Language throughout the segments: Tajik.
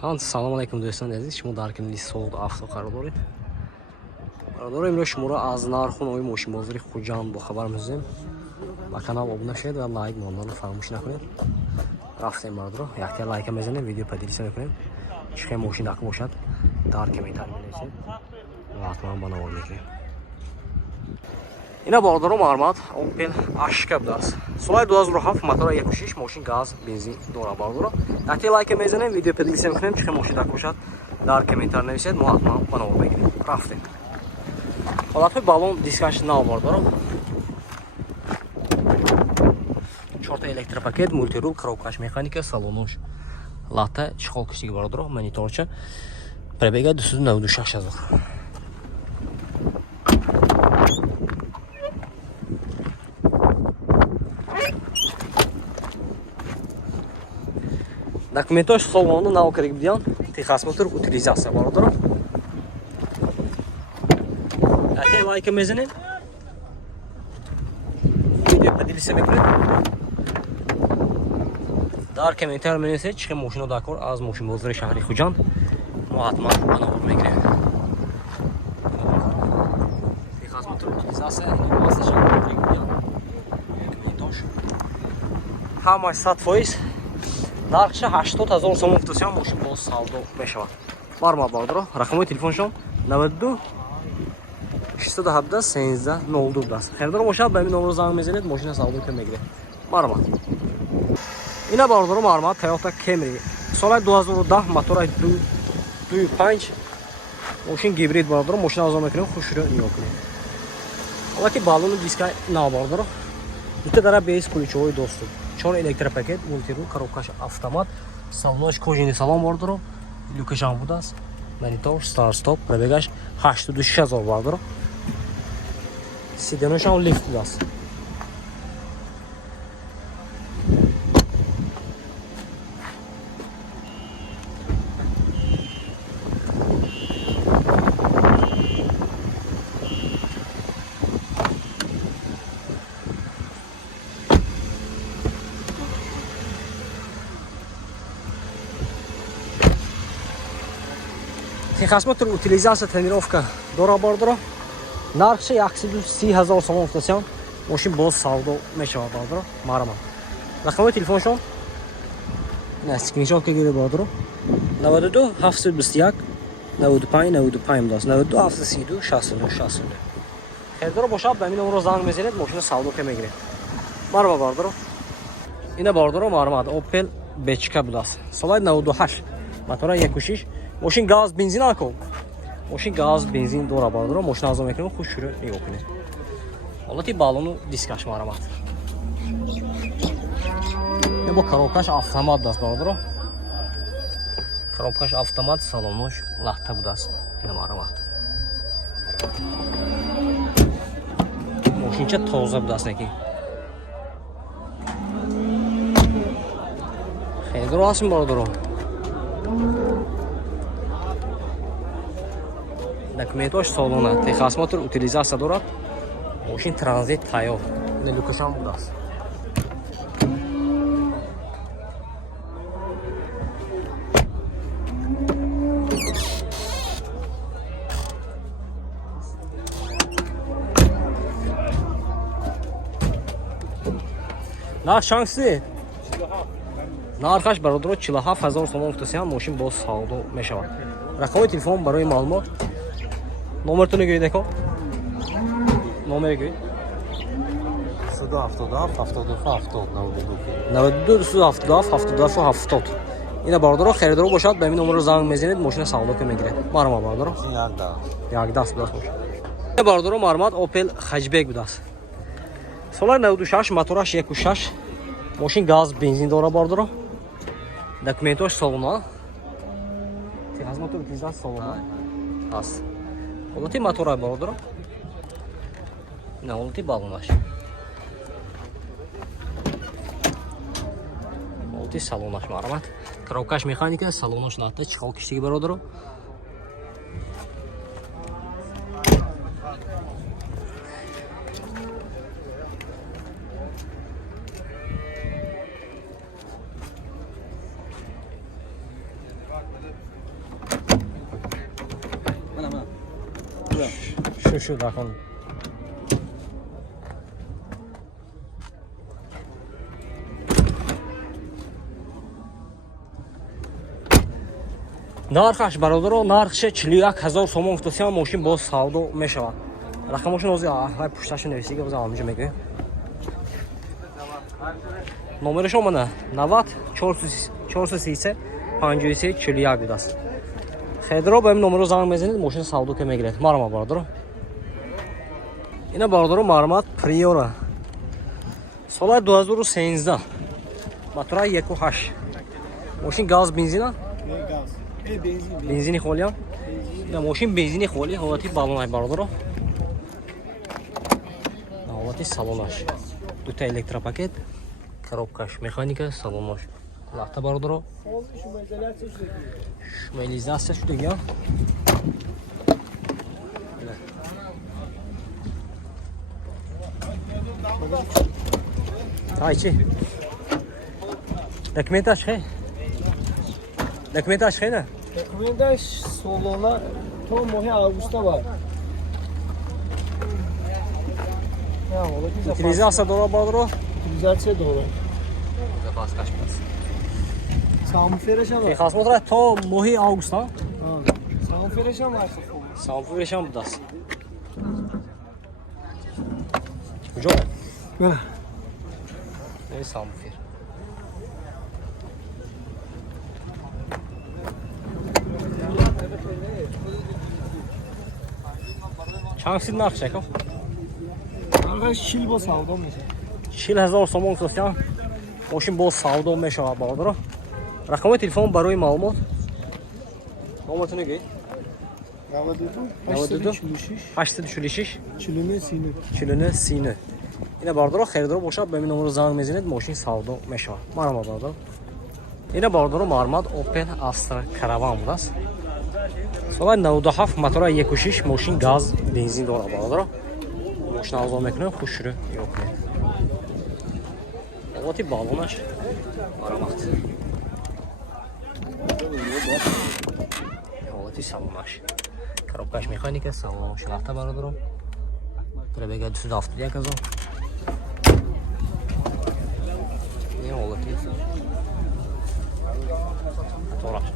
Салом алейкум дӯстон азиз, шумо дар канали Сауд Авто қарор доред. Имрӯз шуморо аз нарху номи мошинбозари Хуҷанд бохабар мезунем. Ба канал обуна шавед ва лайк монданро фаромӯш накунед. Рафтем бардро, якта лайка мезанем, видео поделиться мекунем. Чӣ хел мошин дака бошад дар комментар менависед ва ҳатман ба навор мекунем. Ина бардоро маълумот Opel Ashka будааст. Соли 2007 мотора 1.6 мошин газ бензин дора бардоро. Якта лайка мезанем, видео поделиться мекунем. Чӣ хел мошин дака бошад дар комментар нависед, мо ҳатман ба навор мекунем. Рафтем. Ҳолатҳои балон дискаш нав бардоро. 4 электропакет, мультирул, коробкаш механика, салонош лата, чехол киштиги бардоро, мониторча. Пробега 296 000. Документош салону нав кариб диан, техосмотр утилизация бардоро. Якта лайка мезанем. Видео поделиться мекунед. Дар комментар менависед чӣ хел мошино дакор аз мошинбозари шаҳри Хуҷанд. Мо ҳатман ба навор мегирем. Техосмотр утилизация ҳамаш 100%. Нархша 80 000 сомон футосион мошин боз савдо мешавад. Маълумот бардоро. Рақамҳои телефоншон 92 617 13 02 даст. Хердор бошад ба ин номер занг мезанед, мошина савдо ка мегиред. Маълумот. Ина бардоро маълумот Toyota Camry. Соли 2010 мотора 2.5 мошин гибрид бардоро. Мошина азо мекунем, хушро нигоҳ кунем. Ҳолати балони диска нав бардоро. Дута дара без куличаҳои доступ. 4 электропакет, мультирул, коробкаш автомат, салонош кожини салон бардоро. Люкашан будааст. Монитор, старт-стоп, пробегаш 86 000 бардоро. Сиденошам лифт будааст. Техосмотр утилизация тренировка дора бардоро. Нархша 130 000 сомон футосион мошин боз савдо мешавад бардоро. Маълумот. Рақамҳои телефоншон скриншот гиред бардоро. 92 721 95 95 даст. 92 732 62 62. Хердор бошад ба ин номеро занг мезанед, мошина савдо ка мегиред. Маълумот бардоро. Ина бардоро маълумот Opel Bechka будааст. Соли 98 мотора 1.6 мошин газ бензин акол. Мошин газ бензин дора бардоро. Мошина азо мекунем, хуш шуро нигоҳ кунед. Ҳолати балону дискаш маълумот. Бо коробкаш автомат даст бардоро. Коробкаш автомат, салонош лахта будааст. Ина маълумот. Мошинча тоза будааст неки. Хеле дурастин бардоро. Документош салона, техосмотр утилизация дорад. Мошин транзит тайёр. Ина люкашан будааст. Нарх шанси? Нархаш бародро 47 000 сомон футосион мошин боз савдо мешавад. Рақамҳои телефон барои маълумот. Номертон гиред яко? Номер гиред? 177 72 70 92 277 72 70. Ина бардоро херидоро бошад ба ин номеро занг мезанед, мошина савдо ка мегиред. Маълумот бардоро. Як даст будааст мошин. Ина бардоро маълумот Opel Hatchback будааст. Соли 96 мотораш 1.6 мошин газ бензин дора бардоро. Документош салона. Техосмотр утилизация салона аст. Ҳолати мотора бардоро. Ина ҳолати балонаш. Ҳолати салонаш маълумот. Коробкаш механика, салонош лата, чехол киштиги бародаро. Şu rakam. нархаш бародаро нархше 41000 сомон гуфтасиам мошин боз савдо мешавад. Рақамошон ҳозир ҳай пушташон нависига боз ҳаминҷо мегӯям. номерашон мана 90 433 53 41 будааст. хедрро ба ин номеро занг мезанед, мошин савдо ка мегиред. Марама бародаро. Ина бародаро мармат приора. Соли 2013. Мотора 1.8. Мошин газ бензина? Бензини холиам? Да, мошин бензини холи, ҳолати балонай бародаро. ҳолати салонаш. Дута электропакет, коробкаш, механика, салонаш. Лахта бародаро. Шумализация шуда гия. Ай чи? Документаш хе? Документаш хе на? Документаш солона то моҳи августа бар. Утилизация дора бародаро? Утилизация дора. Запаскаш пас. Самферашам бар. Техасмотра то моҳи август а? Самферашам бар. Самфурашам будааст. Куҷо? Бара. Не самфир. Чанд сид нарх шакам? Нархаш 40 бо савдо меша. 40000 сомон гуфтам. Мошин боз савдо мешавад бародаро. Рақамои телефон барои маълумот. Номатуну гӯед? 92 846 49 49 39. Ина бародаро херидор бошад ба ин номеро занг мезанед, мошин савдо мешавад. Марама бародаро. Ина бародаро мармат Opel Astra Caravan будааст. соли 97 мотора 1.6 мошин газ бензин дора бародаро. мошин авзо мекунем, хушрӯ ёк мекунем. ҳолати балонаш марамат. ҳолати салонаш. коробкаш механика, салонош лафта бародаро. Пробега 271 000. ин ҳолати мотораш.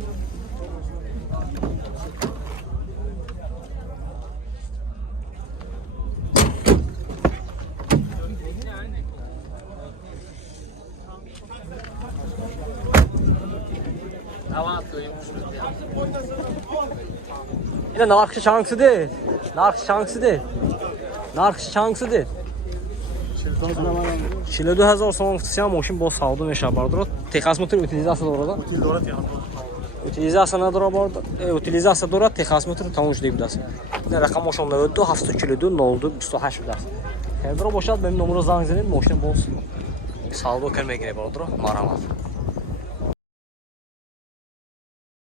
ина нархи чангсиде? Нархи чангсиде? Нархи чангсиде? 42000 сомон гуфтасиам мошин боз савдо мешавад бародаро. Техосмотр утилизация дорад? Утилизация надора бародаро. Утилизация дорад, техосмотр тамом шуда будааст. ина рақамошон 92 742 02 28 будааст. хедрро бошад ба ин номеро занг занед, мошин боз савдо ка мегиред бародаро. Марамат.